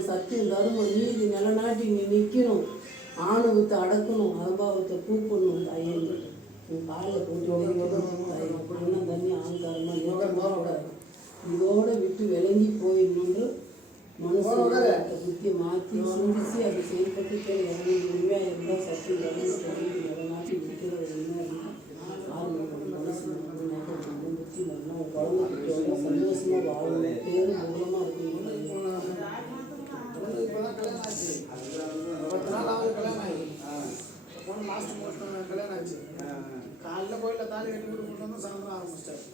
தர்மம் சத்தியம் தர்மம் நீதி நிலநாட்டி நீ நிற்கணும். ஆணவத்தை அடக்கணும், அகபாவத்தை கூப்பிடணும். தாயே உன் காலில் போட்டு அண்ணன் தண்ணி ஆங்காரமாக இதோட விட்டு விளங்கி போயிடணுன்ற மனசோட புத்தியை மாற்றி சிந்திச்சு அதை செயல்பட்டு உண்மையாக இருந்தால் சத்தியம் தர்மம் நிலநாட்டி நிற்கிறது உண்மையாக மனசு புத்தி நல்லா குழந்தை குட்டியோட சந்தோஷமாக வாழணும், பேரும் மூலமாக இருக்கணும். கல்யாணம் ஆச்சு. காலைல கோயில தாலி கட்டி கொடுத்து வந்து சாயந்தரம் ஆரம்பிச்சிட்டாரு.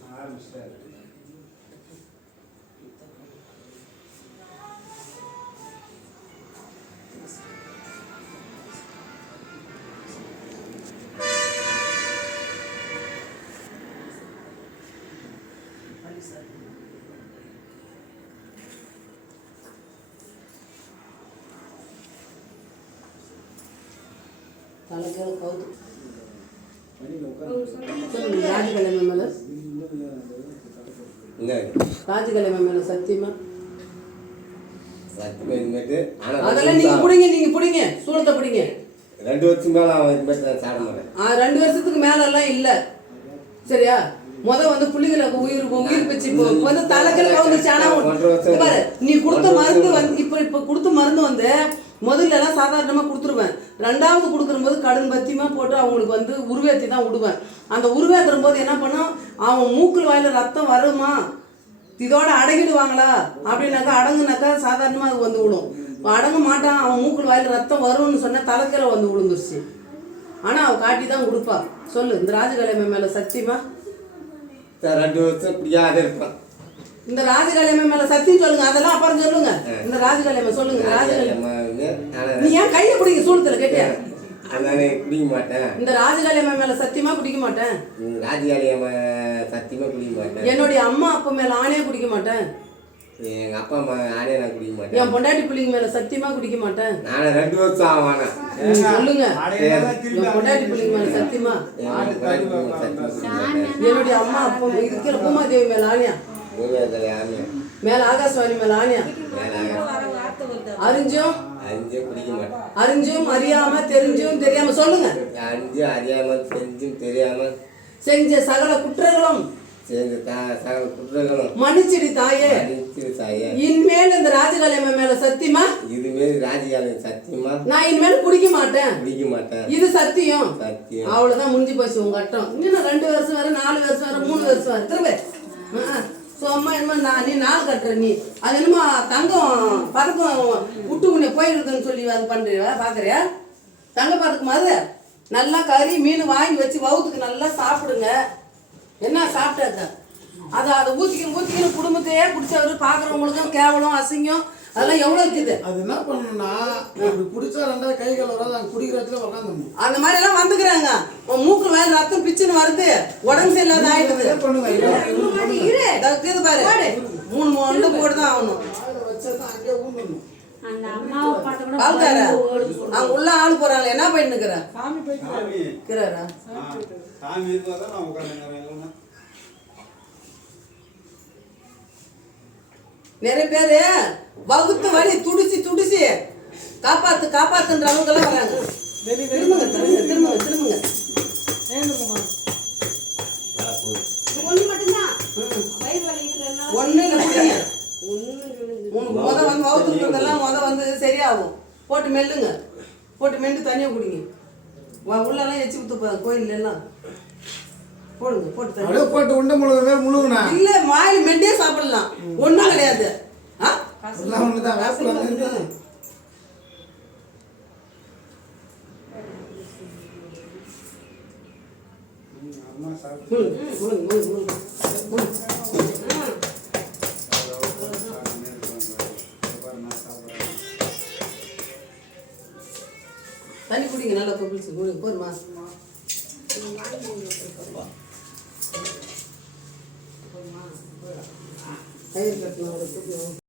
தலைக்கால கவுத்து ராஜகலைமை மேல ராஜகலைமை மேல சத்தியமா அதெல்லாம் நீங்க பிடிங்க சூழத்தை பிடிங்க. 2 வருஷம் மேல அவன் சாட மாட்டேன். 2 வருஷத்துக்கு மேல எல்லாம் இல்ல சரியா. வந்து புள்ளிகளுக்கு உயிர் பிச்சு வந்து தலைக்கல கவுந்துச்சு. ஆனா பாரு நீ கொடுத்த மருந்து வந்து இப்ப கொடுத்த மருந்து வந்து முதல்ல எல்லாம் சாதாரணமா கொடுத்துருவேன். 2வது கொடுக்கும்போது கடன் பத்தியமா போட்டு அவங்களுக்கு வந்து உருவேற்றி தான் விடுவேன். அந்த உருவேற்றுற போது என்ன பண்ணோம், அவன் மூக்குள் வாயில ரத்தம் வருமா இதோட அடங்கிடுவாங்களா அப்படின்னாக்கா அடங்குனாக்கா சாதாரணமாக அது வந்து விடும். அடங்க மாட்டான், அவன் மூக்குள் வாயில ரத்தம் வரும்னு சொன்ன தலைக்கீழ வந்து விழுந்துருச்சு. ஆனால் அவள் காட்டி தான் கொடுப்பா. சொல்லு, இந்த ராஜகலைமை மேலே சத்தியமா 2 வருஷம் இப்படியாத இருப்பான். இந்த ராஜகலைமை மேலே சத்தியம் சொல்லுங்க. அதெல்லாம் அப்புறம் சொல்லுங்க. இந்த ராஜகலைமை சொல்லுங்க. ராஜகலைமை நீ ஏன் கையை பிடிக்க சூழத்தில் கேட்டியா? குடிக்க மாட்டேன். இந்த ராஜகலைமை மேல சத்தியமா குடிக்க மாட்டேன். ராஜகலைமை சத்தியமா குடிக்க மாட்டேன். என்னுடைய அம்மா அப்பா மேல ஆணையா குடிக்க மாட்டேன். எங்க அப்பா அம்மா ஆணையா நான் குடிக்க மாட்டேன். என் பொண்டாட்டி பிள்ளைங்க மேல சத்தியமா குடிக்க மாட்டேன். நான் 2 வருஷம் ஆவானா சொல்லுங்க. என் பொண்டாட்டி பிள்ளைங்க மேல சத்தியமா என்னுடைய அம்மா அப்பா இருக்கிற பூமாதேவி மேல ஆணையா, மேல ஆகாசவாணி மேல ஆணையா, அறிஞ்சும் அறியாம தெரிஞ்சும் தெரியாம சொல்லுங்க. அறியாம தெரிஞ்சும் தெரியாம செஞ்ச சகல குற்றங்களும் மன்னிச்சிடு தாயே. இனிமேல் இந்த ராஜகலைமை மேல சத்தியமா நான் இனிமேல் குடிக்க மாட்டேன். இது சத்தியம். அவ்வளவுதான், முடிஞ்சு போச்சு உங்க கட்டம். இன்னும் 2 வருஷம் வர 4 வருஷம் வர 3 வருஷம் வர திரும்ப சும்மா என்னமோ நீ 4 கட்டுற. நீ அது என்னமோ தங்கம் பதக்கம் விட்டு உன்னை போயிடுதுன்னு சொல்லி அது பண்றியா பாக்குறியா? தங்க பதக்கம் அது நல்லா கறி மீன் வாங்கி வச்சு வவுத்துக்கு நல்லா சாப்பிடுங்க. என்ன சாப்பிட்டாக்க அதை ஊற்றிக்கணும் குடும்பத்தையே குடிச்சவரு பார்க்குறவங்களுக்கும் கேவலம் அசிங்கம் அதெல்லாம் எவ்வளோ இருக்குது. அது என்ன பண்ணணும்னா குடிச்சா 2வது கை கால் வராது, அங்கே குடிக்கிறதுல உட்காந்து அந்த மாதிரி எல்லாம் வந்துக்கிறாங்க. மூக்கு வேலை ரத்தம் பிச்சுன்னு வருது, உடம்பு சரியில்லாத ஆயிடுது. பாரு 3 மொண்டு போட்டு தான் ஆகணும். அவங்க உள்ள ஆள் போறாங்க. என்ன பண்ணிருக்கிற நிறைய பேரு வகுத்து வழி துடிச்சு காப்பாத்துன்ற அளவுக்கு எல்லாம் வராங்க. திரும்புங்க வந்து சரியாகும். போட்டு மெல்லுங்க, போட்டு மெண்டு தனியாக குடிங்க. உள்ளெல்லாம் எச்சி ஊத்து கோயில் எல்லாம் போடுங்க. போட்டு உண்டை முழுகுனா இல்ல வாயில் மெண்டே சாப்பிடலாம், ஒன்றும் கிடையாது. தண்ணி குடிங்க, நல்லா கொப்பிச்சு குடிங்க. போருமா கயிறு கட்டணும்.